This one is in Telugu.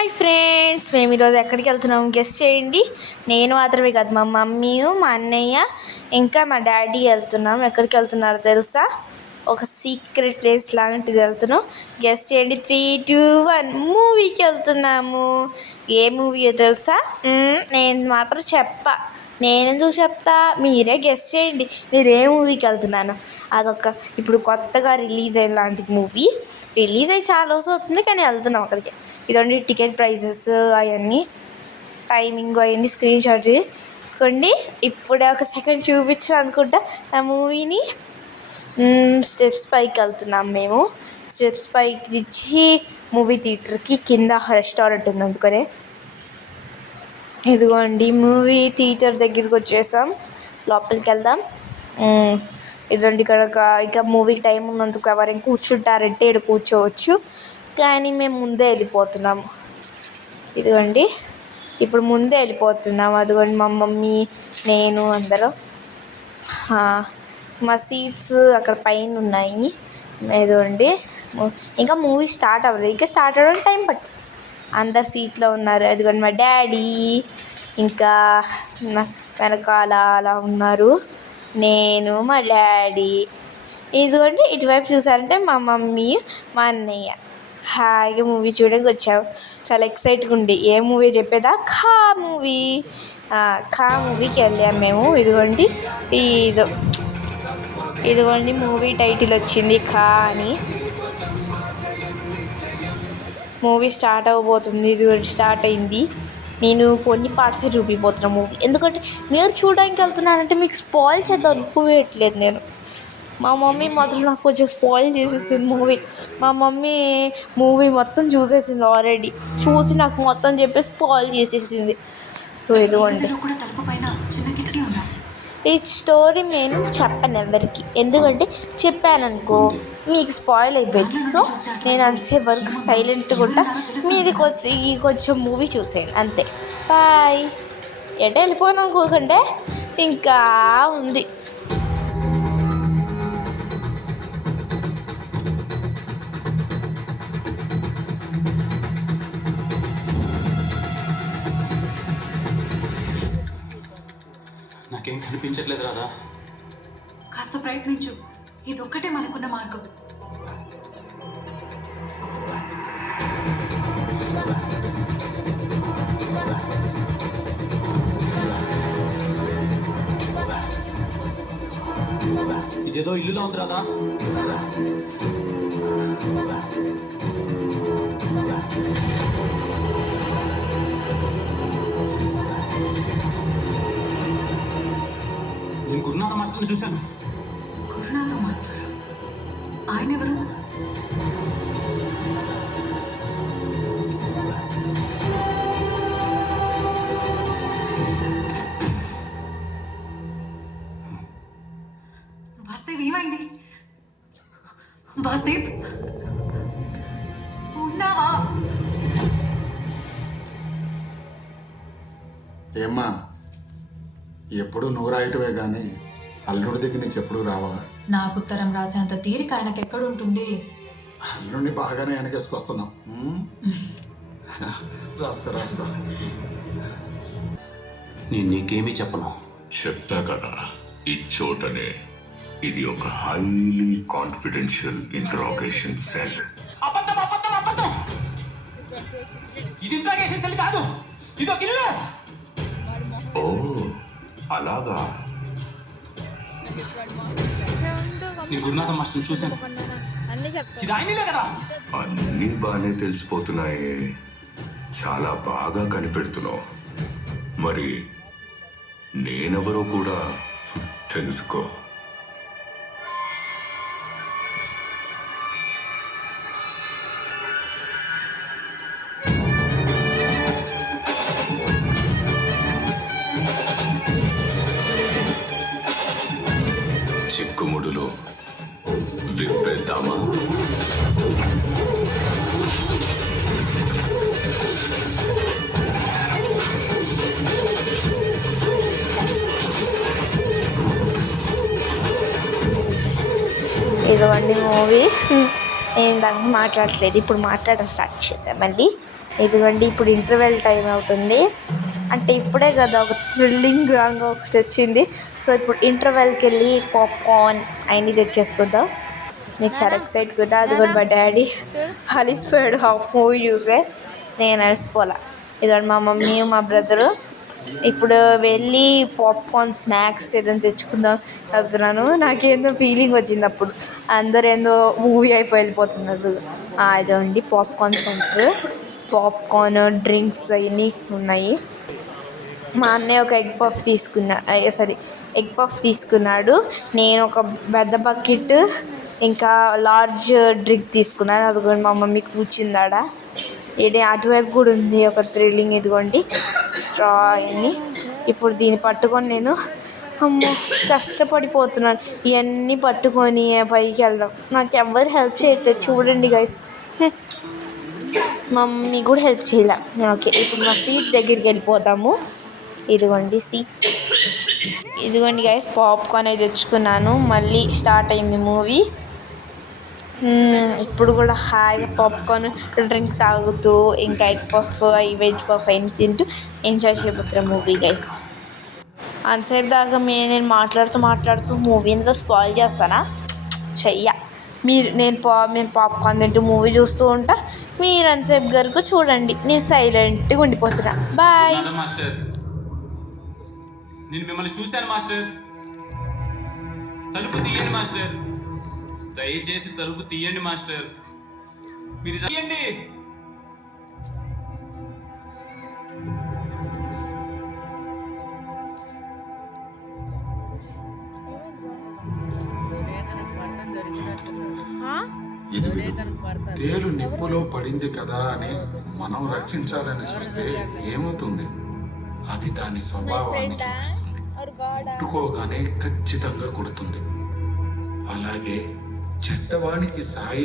హాయ్ ఫ్రెండ్స్, మేము ఈరోజు ఎక్కడికి వెళ్తున్నాము గెస్ట్ చేయండి. నేను మాత్రమే కాదు, మా మమ్మీ, మా అన్నయ్య, ఇంకా మా డాడీ వెళ్తున్నాము. ఎక్కడికి వెళ్తున్నారో తెలుసా? ఒక సీక్రెట్ ప్లేస్ లాంటిది వెళ్తున్నాం. గెస్ట్ చేయండి. 3, 2, 1 మూవీకి వెళ్తున్నాము. ఏ మూవీయో తెలుసా? నేను మాత్రం నేనెందుకు చెప్తా, మీరే గెస్ట్ చేయండి. మీరు ఏ మూవీకి వెళ్తున్నాను. ఇప్పుడు కొత్తగా రిలీజ్ అయిన లాంటి మూవీ. రిలీజ్ అయ్యి చాలా రోజులు అవుతుంది, కానీ వెళ్తున్నాం అక్కడికి. ఇదండి టికెట్ ప్రైజెస్, అవన్నీ టైమింగ్, అవన్నీ స్క్రీన్ షాట్ తీసుకోండి. ఇప్పుడే ఒక సెకండ్ చూపించాను అనుకుంటా ఆ మూవీని. స్టెప్స్ పైకి వెళ్తున్నాం మేము. స్టెప్స్ పైకి ఇచ్చి మూవీ థియేటర్కి కింద రెస్టారెంట్ ఉంది, అందుకనే. ఇదిగోండి మూవీ థియేటర్ దగ్గరికి వచ్చేసాం. లోపలికి వెళ్దాం. ఇదండి ఇక్కడ ఇంకా మూవీకి టైం ఉన్నందుకు ఎవరైనా కూర్చుంటారంటే ఇక్కడ కూర్చోవచ్చు, కానీ మేము ముందే వెళ్ళిపోతున్నాము. ఇదిగోండి ఇప్పుడు ముందే వెళ్ళిపోతున్నాము. అదిగోండి మా మమ్మీ, నేను, అందరం. మా సీట్స్ అక్కడ పైన ఉన్నాయి. ఇదిగోండి ఇంకా మూవీ స్టార్ట్ అవ్వలేదు, ఇంకా స్టార్ట్ అవ్వడానికి టైం పట్టింది. అందరు సీట్లో ఉన్నారు. అదిగోండి మా డాడీ, ఇంకా వెనకాల అలా ఉన్నారు. నేను, మా డాడీ. ఇదిగోండి ఇటువైపు చూసారంటే మా మమ్మీ, మా అన్నయ్య. హాయిగా మూవీ చూడడానికి వచ్చాము. చాలా ఎక్సైట్గా ఉంది. ఏ మూవీ చెప్పేదా? ఖా మూవీకి వెళ్ళాము మేము. ఇదిగోండి మూవీ టైటిల్ వచ్చింది ఖా అని. మూవీ స్టార్ట్ అవ్వబోతుంది. ఇదిగోండి స్టార్ట్ అయింది. నేను కొన్ని పార్ట్సే చూపిపోతున్నాను మూవీ, ఎందుకంటే మీరు చూడడానికి వెళ్తున్నానంటే మీకు స్పాయిల్ చేద్దాం అనుకోవట్లేదు నేను. మా మమ్మీ మాత్రం నాకు కొంచెం స్పాయిల్ చేసేసింది మూవీ. మా మమ్మీ మూవీ మొత్తం చూసేసింది ఆల్రెడీ. చూసి నాకు మొత్తం చెప్పి స్పాయిల్ చేసేసింది. సో ఇదిగోండి ఈ స్టోరీ నేను చెప్పను ఎవరికి, ఎందుకంటే చెప్పాననుకో మీకు స్పాయిల్ అయిపోయింది. సో నేను అంతే వరకు సైలెంట్గా ఉంటా. మీది కొంచెం మూవీ చూసేయండి అంతే. బాయ్. ఎట వెళ్ళిపోయాను అనుకోకండి, ఇంకా ఉంది. నాకేం కనిపించట్లేదు రాదా. కాస్త ప్రయత్నించు, ఇదొక్కటే మనకున్న మార్గం. ఇదేదో ఇల్లులో ఉంది రాదా. నేను గురునాథ మాస్టర్ని చూశాను. గురునాథ మాస్టర్? ఆయన ఎవరు? వాసుదేవ్, ఏమైంది? వాసుదేవ్, ఉన్నావా? ఏమ్మా, ఎప్పుడు నువ్వు రాయటమే కానీ అల్లుడి దగ్గర నుంచి ఎప్పుడు రావా? నాకు ఉత్తరం రాసేంత తీరిక ఆయనకు ఎక్కడుంటుంది? అల్లుడిని బాగానే వెనకేసుకొస్తున్నాం. రాసుకో. నేను నీకేమీ చెప్పను. చెప్తా కదా, ఈ చోటనే ఇది ఒక హైలీ కాన్ఫిడెన్షియల్ ఇంట్రాగేషన్ సెల్. అబద్ధం. ఇది ఇంట్రాగేషన్ సెల్ కాదు, ఇది ఒక ఇల్లు. ఓ అలాగా. నేను గురునాథ మాస్టర్ని చూశాను. ఇది ఆయనలే కదా. అన్నీ బాగానే తెలిసిపోతున్నాయే, చాలా బాగా కనిపెడుతున్నావు. మరి నేనెవరో కూడా తెలుసుకో. చిక్కుముడులో విప్పేద్దామా? ఇదిగోండి మూవీ. నేను దానికి మాట్లాడట్లేదు, ఇప్పుడు మాట్లాడడం స్టార్ట్ చేశాను మళ్ళీ. ఇదిగోండి ఇప్పుడు ఇంటర్వెల్ టైం అవుతుంది. అంటే ఇప్పుడే కదా ఒక థ్రిల్లింగ్ ఒకటి వచ్చింది. సో ఇప్పుడు ఇంటర్వెల్కి వెళ్ళి పాప్కార్న్ అవన్నీ తెచ్చేసుకుందాం. నేను చాలా ఎక్సైట్ కూడా. అదిగోండి మా డాడీ అలిసిపోయాడు హాఫ్ మూవీ చూసే, నేను అలసిపోలే. ఇదిగోండి మా మమ్మీ మా బ్రదరు. ఇప్పుడు వెళ్ళి పాప్కార్న్ స్నాక్స్ ఏదైనా తెచ్చుకుందాం వెళ్తున్నాను. నాకేందో ఫీలింగ్ వచ్చింది అప్పుడు, అందరు ఏందో మూవీ అయిపోయి వెళ్ళిపోతున్నారు. ఇదండి పాప్కార్న్ సెంటర్. పాప్కార్న్ డ్రింక్స్ అవన్నీ ఉన్నాయి. మా అన్నయ్య ఒక ఎగ్ పఫ్ తీసుకున్నాడు. నేను ఒక పెద్ద బకెట్ ఇంకా లార్జ్ డ్రింక్ తీసుకున్నాను. అదిగోండి మా మమ్మీ కూర్చుందాడ. ఇది అటువైపు కూడా ఉంది ఒక థ్రిల్లింగ్. ఇదిగోండి స్ట్రా అన్నీ. ఇప్పుడు దీన్ని పట్టుకొని నేను అమ్మో కష్టపడిపోతున్నాను ఇవన్నీ పట్టుకొని పైకి వెళ్దాం. నాకు ఎవరు హెల్ప్ చేయట్లేదు చూడండి గైస్. మమ్మీ కూడా హెల్ప్ చేయాల. ఓకే ఇప్పుడు మా సీట్ దగ్గరికి వెళ్ళిపోతాము. ఇదిగోండి గైస్ పాప్కార్న్ అయితే తెచ్చుకున్నాను. మళ్ళీ స్టార్ట్ అయింది మూవీ. ఇప్పుడు కూడా హాయిగా పాప్కార్న్ డ్రింక్ తాగుతూ ఇంకా ఎగ్ పఫ్ వెజ్ పఫ్ అయినా తింటూ ఎంజాయ్ చేయబోతున్నా మూవీ గైస్. అంతసేపు దాకా నేను మాట్లాడుతూ మూవీ అంతా స్పాయిల్ చేస్తానా? మేము పాప్కార్న్ తింటూ మూవీ చూస్తూ ఉంటా, మీరు అంతసేపు వరకు చూడండి. నేను సైలెంట్గా ఉండిపోతున్నా. బాయ్. మాస్టర్ నేను మిమ్మల్ని చూశాను మాస్టర్. తలుపు తీయండి మాస్టర్, దయచేసి తలుపు తీయండి మాస్టర్, మీరు తీయండి. ఇది తేలు నిప్పులో పడింది కదా అని మనం రక్షించాలని చూస్తే ఏమవుతుంది? అది దాని స్వభావాన్ని చూపిస్తుంది. ముట్టుకోగానే ఖచ్చితంగా కొడుతుంది. అలాగే చెడ్డవానికి సాయి